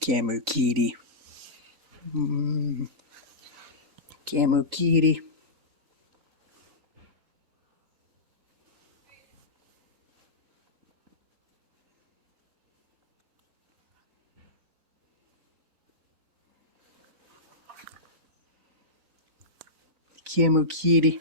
Camu kitty. Camu kitty. Camu kitty.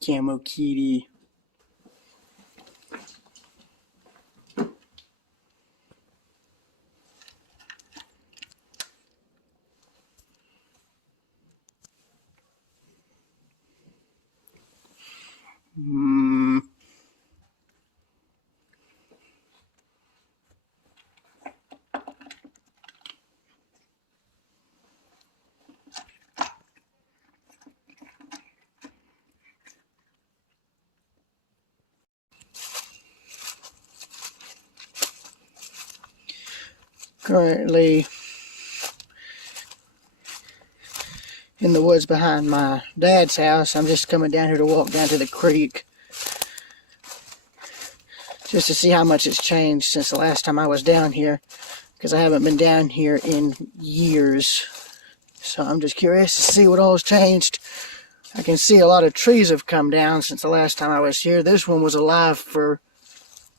Camo kitty. Currently in the woods behind my dad's house. I'm just coming down here to walk down to the creek just to see how much it's changed since the last time I was down here, because I haven't been down here in years. So I'm just curious to see what all has changed. I can see a lot of trees have come down since the last time I was here. This one was alive for,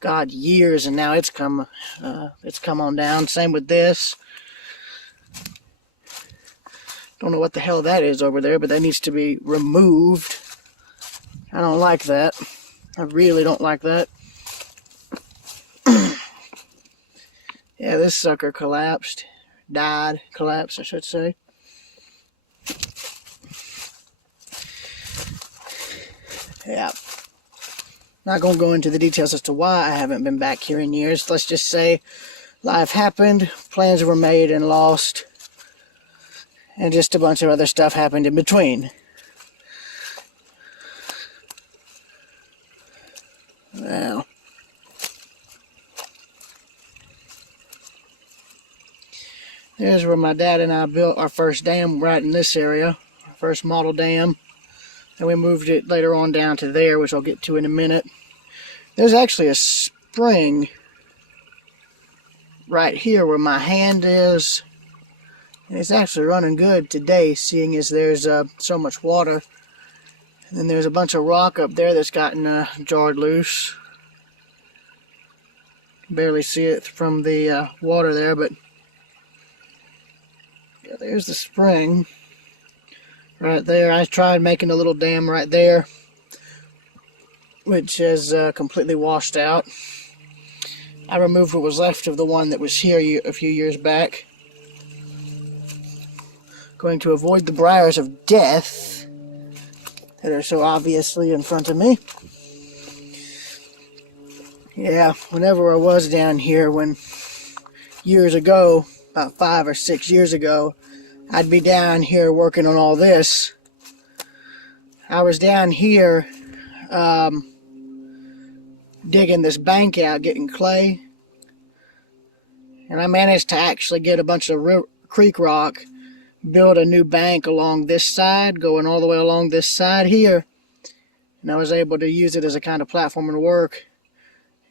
God, years, and now it's come on down. Same with this. Don't know what the hell that is over there, but that needs to be removed. I don't like that. I really don't like that. Yeah, this sucker collapsed. Collapsed, I should say. Yeah. Not going to go into the details as to why I haven't been back here in years. Let's just say life happened, plans were made and lost, and just a bunch of other stuff happened in between. Well, there's where my dad and I built our first dam, right in this area, our first model dam. And we moved it later on down to there, which I'll get to in a minute. There's actually a spring right here where my hand is. And it's actually running good today, seeing as there's so much water. And then there's a bunch of rock up there that's gotten jarred loose. Barely see it from the water there, but yeah, there's the spring right there. I tried making a little dam right there, which has completely washed out. I removed what was left of the one that was here a few years back, going to avoid the briars of death that are so obviously in front of me. Yeah, whenever I was down here, years ago, about 5 or 6 years ago, I'd be down here working on all this. I was down here digging this bank out, getting clay, and I managed to actually get a bunch of creek rock, build a new bank along this side, going all the way along this side here, and I was able to use it as a kind of platform and work.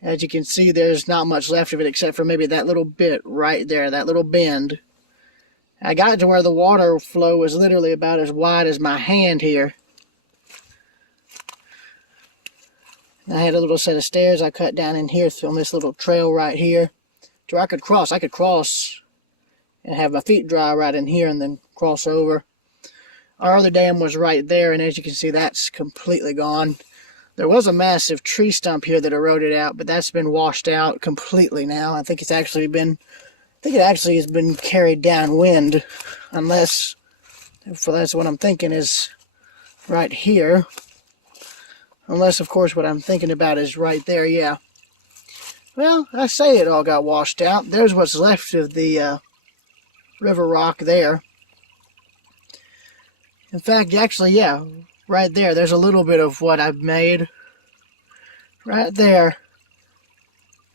As you can see, there's not much left of it except for maybe that little bit right there, that little bend. I got to where the water flow was literally about as wide as my hand here. I had a little set of stairs I cut down in here on this little trail right here to where I could cross. I could cross and have my feet dry right in here and then cross over. Our other dam was right there, and as you can see, that's completely gone. There was a massive tree stump here that eroded out, but that's been washed out completely now. I think it's actually been think it actually has been carried downwind, unless, if that's what I'm thinking is right here. Unless, of course, what I'm thinking about is right there, yeah. Well, I say it all got washed out. There's what's left of the river rock there. In fact, actually, yeah, right there, there's a little bit of what I've made. Right there.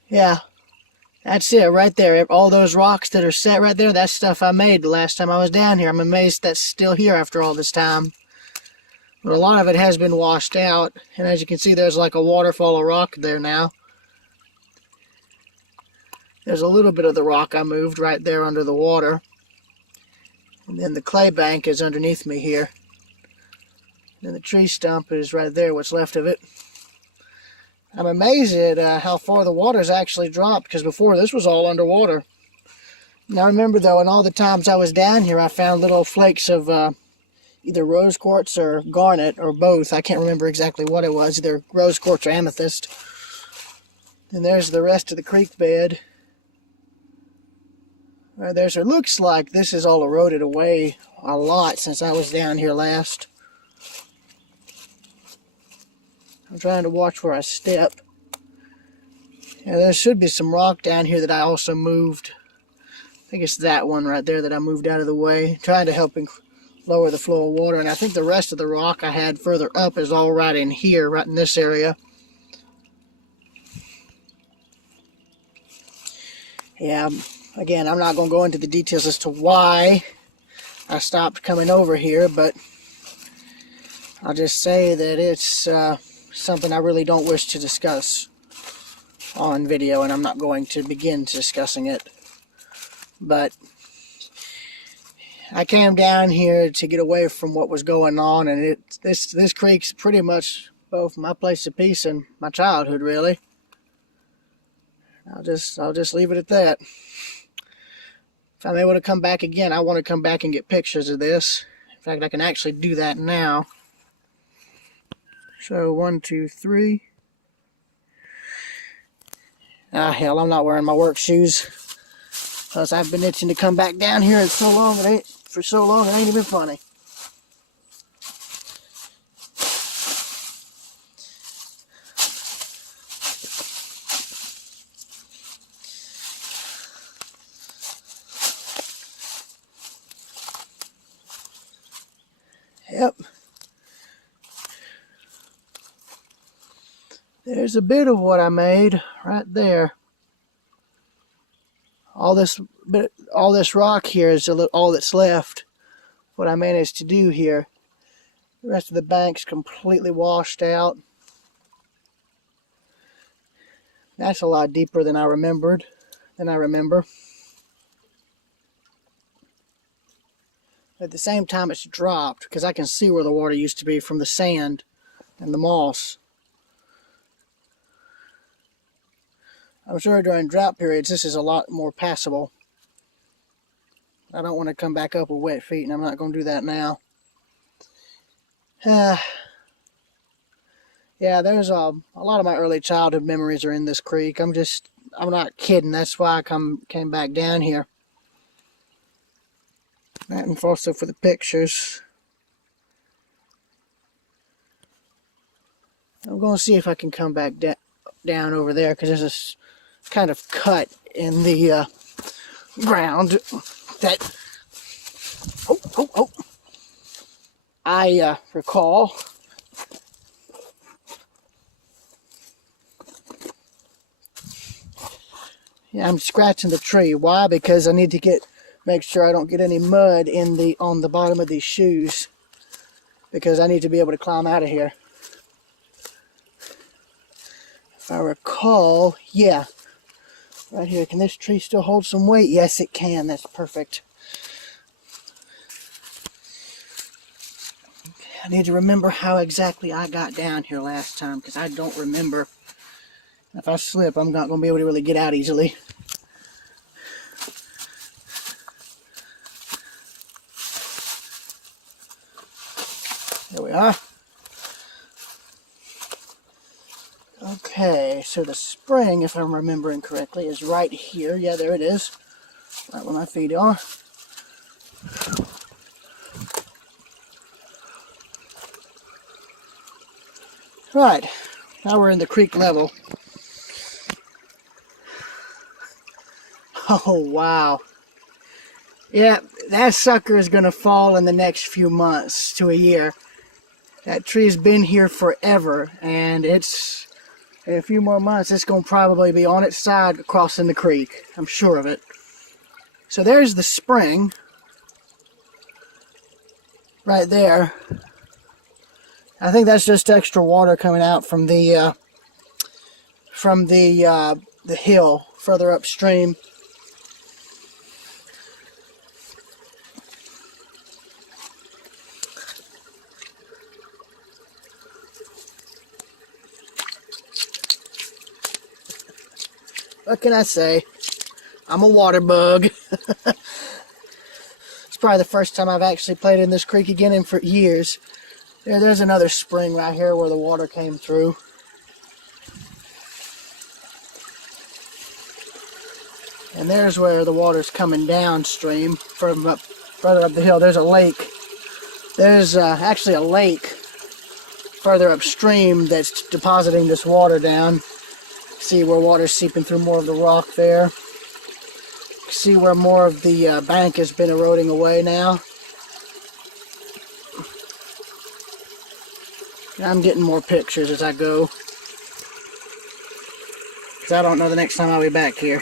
Yeah, that's it right there. All those rocks that are set right there, that's stuff I made the last time I was down here. I'm amazed that's still here after all this time. But a lot of it has been washed out. And as you can see, there's like a waterfall of rock there now. There's a little bit of the rock I moved right there under the water. And then the clay bank is underneath me here. And the tree stump is right there, what's left of it. I'm amazed at how far the water's actually dropped, because before this was all underwater. Now remember though, in all the times I was down here, I found little flakes of either rose quartz or garnet, or both. I can't remember exactly what it was, either rose quartz or amethyst. And there's the rest of the creek bed. It looks like this is all eroded away a lot since I was down here last. I'm trying to watch where I step. Yeah, there should be some rock down here that I also moved. I think it's that one right there that I moved out of the way, trying to help lower the flow of water. And I think the rest of the rock I had further up is all right in here, right in this area. Yeah, again, I'm not going to go into the details as to why I stopped coming over here, but I'll just say that it's something I really don't wish to discuss on video, and I'm not going to begin discussing it. But I came down here to get away from what was going on, and this creek's pretty much both my place of peace and my childhood, really. I'll just leave it at that. If I'm able to come back again, I want to come back and get pictures of this. In fact, I can actually do that now. So 1, 2, 3. Ah, hell, I'm not wearing my work shoes. Plus, I've been itching to come back down here for so long it ain't even funny. Yep. There's a bit of what I made right there. All this rock here is all that's left. What I managed to do here. The rest of the bank's completely washed out. That's a lot deeper than I remember. At the same time, it's dropped because I can see where the water used to be from the sand and the moss. I'm sure during drought periods this is a lot more passable. I don't want to come back up with wet feet, and I'm not going to do that now. Yeah, there's a lot of my early childhood memories are in this creek. I'm not kidding. That's why I came back down here. And also for the pictures. I'm going to see if I can come back down over there, because there's this kind of cut in the ground that I recall. Yeah, I'm scratching the tree. Why? Because I need to make sure I don't get any mud on the bottom of these shoes, because I need to be able to climb out of here. If I recall, yeah, right here. Can this tree still hold some weight? Yes, it can. That's perfect. I need to remember how exactly I got down here last time, because I don't remember. If I slip, I'm not going to be able to really get out easily. There we are. Okay, so the spring, if I'm remembering correctly, is right here. Yeah, there it is. Right where my feet are. Right, now we're in the creek level. Oh, wow. Yeah, that sucker is going to fall in the next few months to a year. That tree's been here forever, and it's, in a few more months, it's going to probably be on its side crossing the creek. I'm sure of it. So there's the spring, right there. I think that's just extra water coming out from the hill further upstream. What can I say? I'm a water bug. It's probably the first time I've actually played in this creek again in for years. There's another spring right here where the water came through. And there's where the water's coming downstream from further up the hill. There's a lake. There's actually a lake further upstream that's depositing this water down. See where water's seeping through more of the rock there. See where more of the bank has been eroding away now. I'm getting more pictures as I go, because I don't know the next time I'll be back here.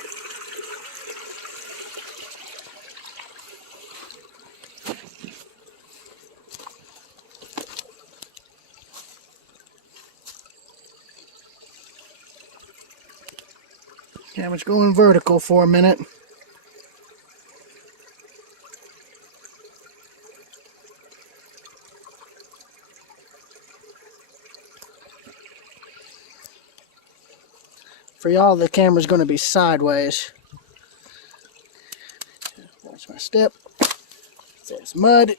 Camera's going vertical for a minute. For y'all, the camera's going to be sideways. Watch my step. There's mud.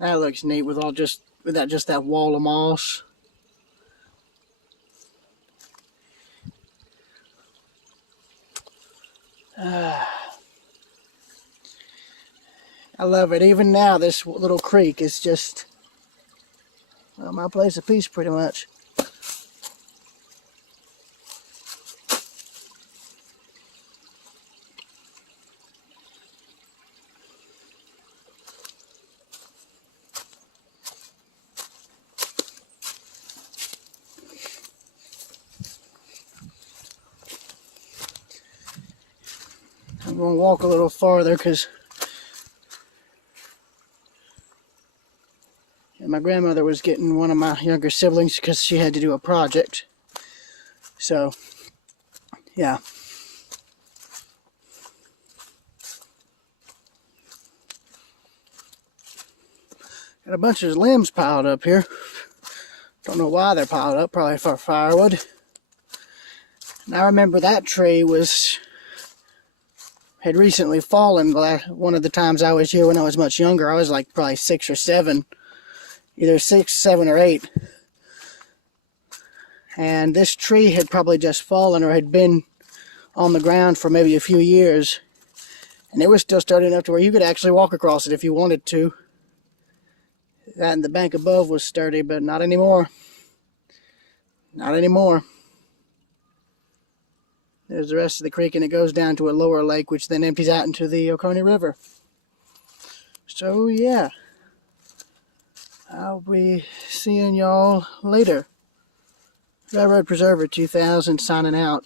That looks neat with all just that wall of moss. I love it. Even now, this little creek is just, well, my place of peace pretty much. I'm going to walk a little farther because my grandmother was getting one of my younger siblings because she had to do a project. So, yeah. Got a bunch of limbs piled up here. Don't know why they're piled up, probably for firewood. And I remember that tree had recently fallen one of the times I was here when I was much younger. I was like probably 6 or 7. Either 6, 7, or 8. And this tree had probably just fallen or had been on the ground for maybe a few years. And it was still sturdy enough to where you could actually walk across it if you wanted to. That and the bank above was sturdy, but not anymore. Not anymore. There's the rest of the creek, and it goes down to a lower lake, which then empties out into the Oconee River. So, yeah. I'll be seeing y'all later. Railroad Preserver 2000 signing out.